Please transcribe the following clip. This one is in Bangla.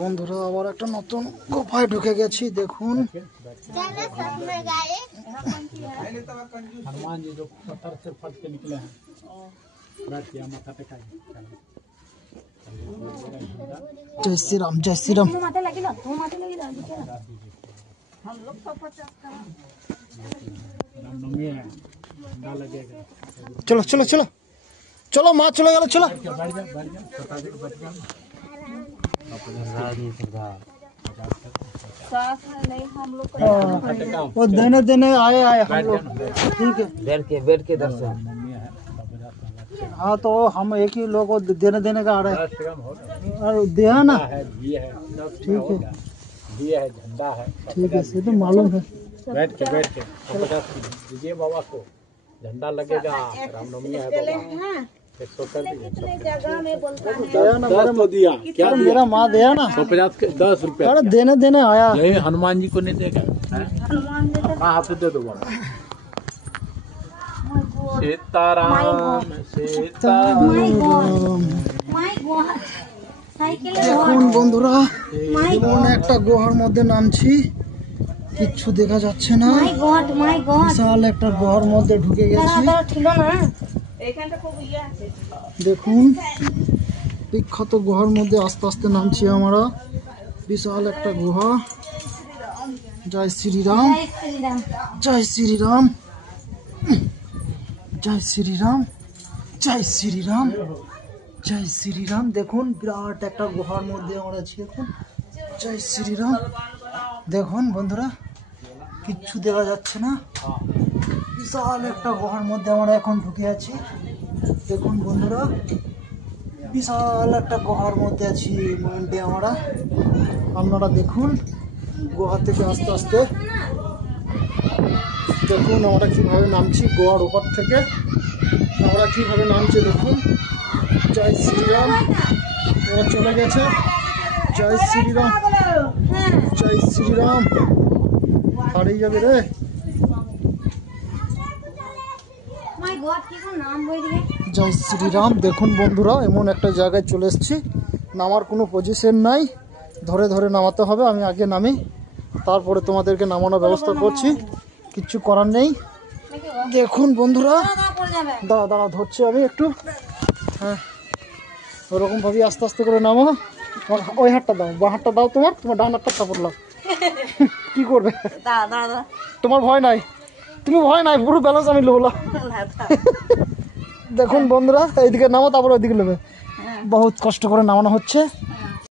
বন্ধুরা আবার একটা নতুন গুফায় ঢুকে গেছি দেখুন। हनुमान जी जो पत्थर से फट के निकले हैं माथा टेका जय श्री राम जय श्री राम। चलो चलो चलो चलो माँ चले गए चलो। वो देने देने आए हम लोग ठीक है बैठ के दर्शन। हाँ तो हम एक ही लोग को देने देने का आ रहा है और दिया ना ठीक है झंडा है ठीक है से तो मालूम है। बैठ के 50 दीजिए बाबा को झंडा लगेगा रामनवमी है बाबा 100 कर दिया ना दिया क्या मेरा माँ दिया ना 150 के 10 रुपया अरे देने देने आया यही हनुमान जी को नहीं देगा हाँ हाथ दे दो बाबा। सीताराम सीताराम এখন বন্ধুরা এমন একটা গুহার মধ্যে নামছি কিচ্ছু দেখা যাচ্ছে না বিশাল একটা গুহার মধ্যে ঢুকে গেছি দেখুন বিখ্যাত গুহার মধ্যে আস্তে আস্তে নামছি আমরা বিশাল একটা গুহা। জয় শ্রীরাম জয় শ্রীরাম জয় শ্রীরাম জয় শ্রীরাম জয় শ্রীরাম। দেখুন বিরাট একটা গুহার মধ্যে আমরা আছি এখন। জয় শ্রীরাম দেখুন বন্ধুরা কিচ্ছু দেখা যাচ্ছে না বিশাল একটা গুহার মধ্যে আমরা এখন ঢুকে আছি দেখুন বন্ধুরা বিশাল একটা গুহার মধ্যে আছি মধ্যে আমরা আপনারা দেখুন গুহা থেকে আস্তে আস্তে দেখুন আমরা কিভাবে নামছি গোয়ার উপর থেকে আমরা কিভাবে নামছি দেখুন। জয় শ্রীরাম ওরা চলে গেছে জয় শ্রীরাম জয় শ্রীরাম হারিয়ে যাবে রে। জয় শ্রীরাম দেখুন বন্ধুরা এমন একটা জায়গায় চলে এসেছি নামার কোনো পজিশন নাই ধরে ধরে নামাতে হবে। আমি আগে নামি তারপরে তোমাদেরকে নামানোর ব্যবস্থা করছি কিচ্ছু করার নেই। দেখুন বন্ধুরা দাঁড়া দাঁড়া ধরছি আমি একটু হ্যাঁ ওরকম ভাবে আস্তে আস্তে করে নামো। ওই হাতটা দাও বা হাতটা দাও তোমার ডান হাতটা কাপড় লাও কি করবে তোমার ভয় নাই তুমি ভয় নাই পুরো ব্যালেন্স আমি লোলা। দেখুন বন্ধুরা এইদিকে নামো তারপর ওইদিকে নেবে বহুত কষ্ট করে নামানো হচ্ছে